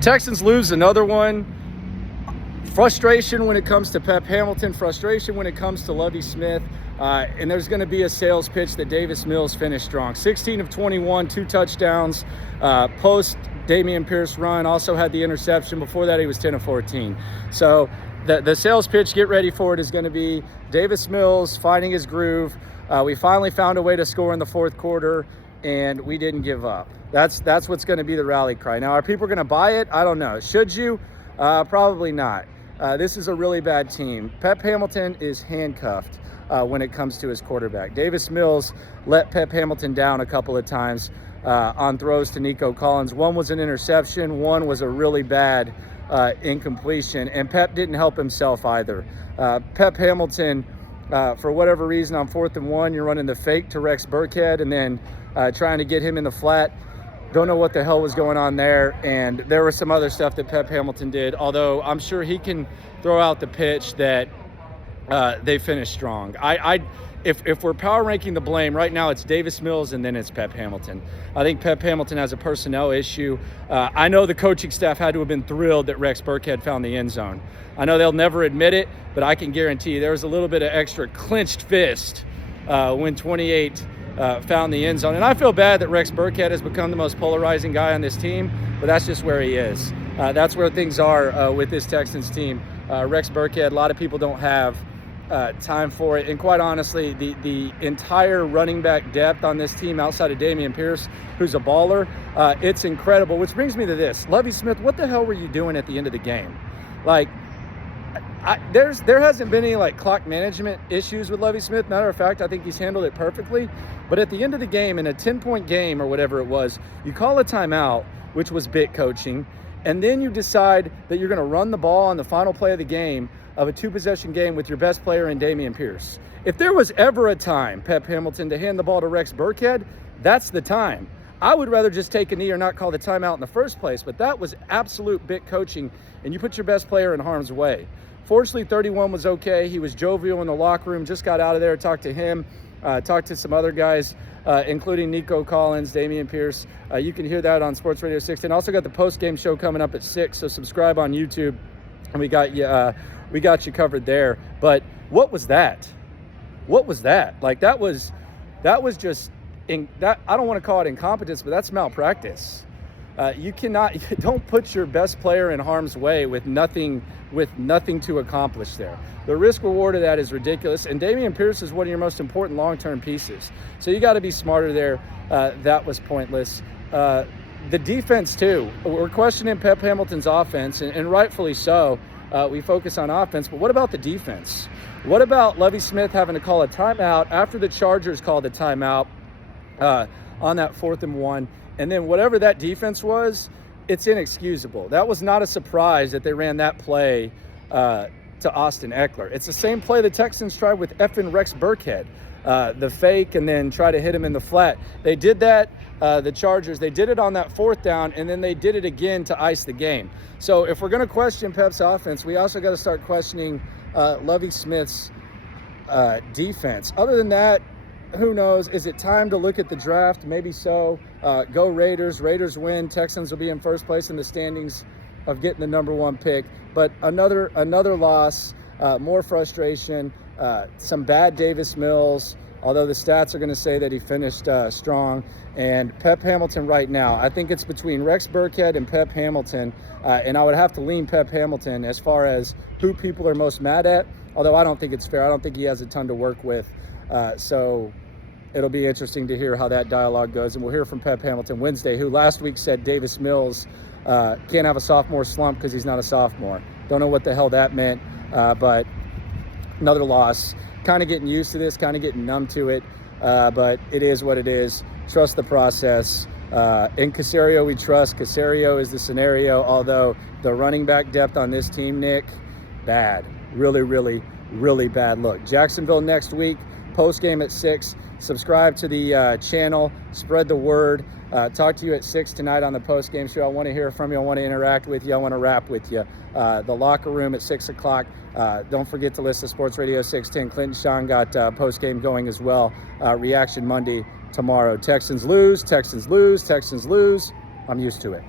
Texans lose another one. Frustration when it comes to Pep Hamilton, frustration when it comes to Lovie Smith, and there's going to be a sales pitch that Davis Mills finished strong. 16 of 21, 2 touchdowns, post Dameon Pierce run, also had the interception. Before that, he was 10 of 14. So the sales pitch, get ready for it, is going to be Davis Mills finding his groove. We finally found a way to score in the fourth quarter, and we didn't give up. That's what's going to be the rally cry. Now, are people going to buy it? I don't know. Should you? Probably not. This is a really bad team. Pep Hamilton is handcuffed when it comes to his quarterback. Davis Mills let Pep Hamilton down a couple of times on throws to Nico Collins. One was an interception. One was a really bad incompletion. And Pep didn't help himself either. Pep Hamilton, for whatever reason, on 4th and 1, you're running the fake to Rex Burkhead and then trying to get him in the flat. Don't know what the hell was going on there, and there was some other stuff that Pep Hamilton did, although I'm sure he can throw out the pitch that they finished strong. If we're power ranking the blame, right now it's Davis Mills and then it's Pep Hamilton. I think Pep Hamilton has a personnel issue. I know the coaching staff had to have been thrilled that Rex Burkhead found the end zone. I know they'll never admit it, but I can guarantee you there was a little bit of extra clenched fist when 28 found the end zone. And I feel bad that Rex Burkhead has become the most polarizing guy on this team, but that's just where he is. That's where things are with this Texans team. Rex Burkhead, a lot of people don't have time for it. And quite honestly, the entire running back depth on this team outside of Dameon Pierce, who's a baller, it's incredible. Which brings me to this. Lovie Smith, what the hell were you doing at the end of the game? Like, there hasn't been any like clock management issues with Lovie Smith. Matter of fact, I think he's handled it perfectly. But at the end of the game, in a 10-point game or whatever it was, you call a timeout, which was bit coaching, and then you decide that you're going to run the ball on the final play of the game of a 2-possession game with your best player in Dameon Pierce. If there was ever a time, Pep Hamilton, to hand the ball to Rex Burkhead, that's the time. I would rather just take a knee or not call the timeout in the first place, but that was absolute bit coaching, and you put your best player in harm's way. Fortunately, 31 was okay. He was jovial in the locker room, just got out of there, talked to him, talked to some other guys, including Nico Collins, Dameon Pierce. You can hear that on Sports Radio 16. Also got the post-game show coming up at 6, so subscribe on YouTube, and we got you covered there. But what was that? What was that? Like, that was just that. I don't want to call it incompetence, but that's malpractice. You don't put your best player in harm's way with nothing to accomplish there. The risk reward of that is ridiculous, and Dameon Pierce is one of your most important long-term pieces. So you got to be smarter there. That was pointless. The defense too. We're questioning Pep Hamilton's offense, and rightfully so. We focus on offense, but what about the defense? What about Lovie Smith having to call a timeout after the Chargers called a timeout on that 4th and 1? And then whatever that defense was, it's inexcusable. That was not a surprise that they ran that play to Austin Eckler. It's the same play the Texans tried with effing Rex Burkhead, the fake and then try to hit him in the flat. They did that, the Chargers. They did it on that 4th down, and then they did it again to ice the game. So if we're going to question Pep's offense, we also got to start questioning Lovie Smith's defense. Other than that, who knows? Is it time to look at the draft? Maybe so. Go Raiders. Raiders win. Texans will be in first place in the standings of getting the number 1 pick. But another loss, more frustration, some bad Davis Mills, although the stats are going to say that he finished strong. And Pep Hamilton right now, I think it's between Rex Burkhead and Pep Hamilton. And I would have to lean Pep Hamilton as far as who people are most mad at, although I don't think it's fair. I don't think he has a ton to work with. So it'll be interesting to hear how that dialogue goes. And we'll hear from Pep Hamilton Wednesday, who last week said Davis Mills can't have a sophomore slump because he's not a sophomore. Don't know what the hell that meant, but another loss. Kind of getting used to this, kind of getting numb to it, but it is what it is. Trust the process. In Caserio, we trust. Caserio is the scenario, although the running back depth on this team, Nick, bad. Really, really, really bad look. Jacksonville next week. Post-game at 6. Subscribe to the channel. Spread the word. Talk to you at 6 tonight on the post-game show. I want to hear from you. I want to interact with you. I want to rap with you. The locker room at 6 o'clock. Don't forget to listen to Sports Radio 610. Clinton Sean got post-game going as well. Reaction Monday tomorrow. Texans lose. Texans lose. Texans lose. I'm used to it.